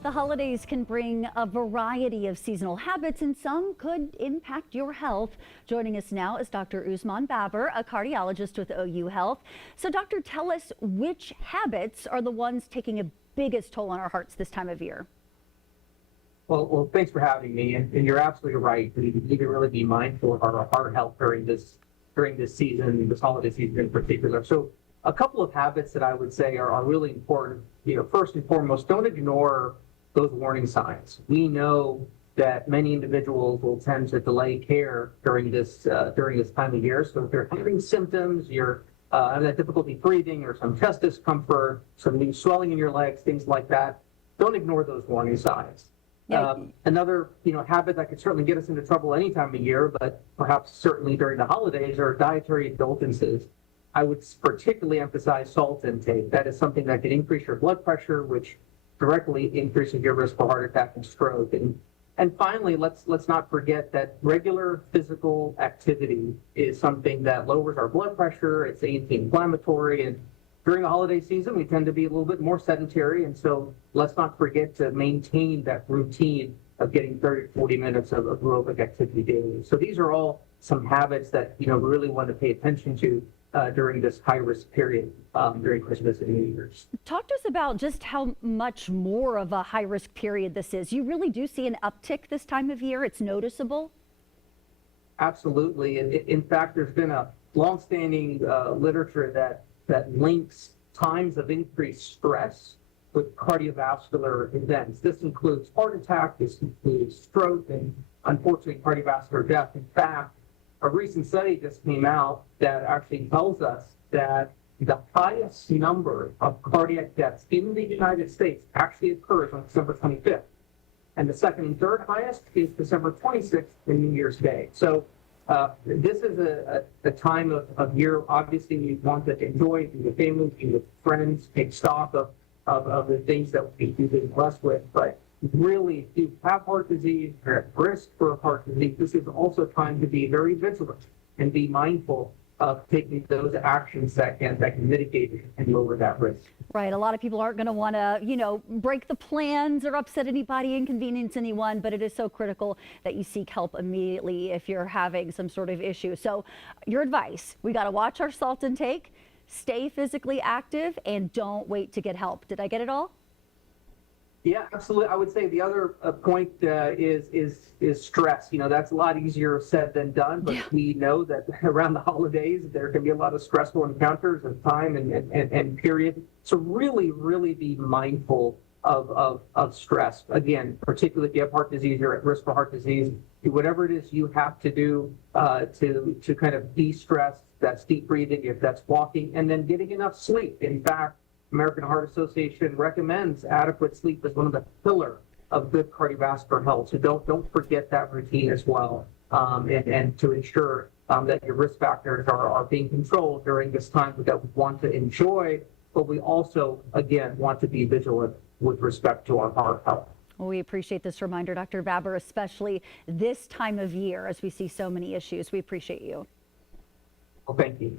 The holidays can bring a variety of seasonal habits, and some could impact your health. Joining us now is Dr. Usman Baber, a cardiologist with OU Health. So, doctor, tell us which habits are the ones taking a biggest toll on our hearts this time of year? Well, thanks for having me. And you're absolutely right. We need to really be mindful of our heart health during this season, this holiday season in particular. So, a couple of habits that I would say are really important. First and foremost, don't ignore those warning signs. We know that many individuals will tend to delay care during this time of year. So if you're having symptoms, you're having difficulty breathing or some chest discomfort, some new swelling in your legs, things like that, don't ignore those warning signs. Yeah. Another habit that could certainly get us into trouble any time of year, but perhaps certainly during the holidays, are dietary indulgences. I would particularly emphasize salt intake. That is something that can increase your blood pressure, which directly increases your risk for heart attack and stroke. And finally, let's not forget that regular physical activity is something that lowers our blood pressure. It's anti-inflammatory, and during the holiday season, we tend to be a little bit more sedentary. And so let's not forget to maintain that routine of getting 30 to 40 minutes of aerobic activity daily. So these are all some habits that we really want to pay attention to during this high-risk period during Christmas and New Year's. Talk to us about just how much more of a high-risk period this is. You really do see an uptick this time of year? It's noticeable? Absolutely. In fact, there's been a longstanding literature that links times of increased stress with cardiovascular events. This includes heart attack, this includes stroke, and unfortunately cardiovascular death. In fact, a recent study just came out that actually tells us that the highest number of cardiac deaths in the United States actually occurs on December 25th. And the second and third highest is December 26th and New Year's Day. So this is a time of year, obviously, you want to enjoy, be with family, be with friends, take stock of the things that we've been blessed with. But really, if you have heart disease, you're at risk for heart disease, this is also time to be very vigilant and be mindful of taking those actions that can mitigate and lower that risk. Right. A lot of people aren't going to want to, break the plans or upset anybody, inconvenience anyone, but it is so critical that you seek help immediately if you're having some sort of issue. So your advice, we got to watch our salt intake, stay physically active, and don't wait to get help. Did I get it all? Yeah, absolutely. I would say the other point is stress. That's a lot easier said than done, but we know that around the holidays, there can be a lot of stressful encounters of time and period. So really be mindful of stress. Again, particularly if you have heart disease, you're at risk for heart disease. Do whatever it is you have to do to kind of de-stress. That's deep breathing, if that's walking, and then getting enough sleep. In fact, American Heart Association recommends adequate sleep as one of the pillars of good cardiovascular health. So don't forget that routine as well, and to ensure that your risk factors are being controlled during this time that we want to enjoy, but we also, again, want to be vigilant with respect to our heart health. Well, we appreciate this reminder, Dr. Baber, especially this time of year as we see so many issues. We appreciate you. Well, thank you.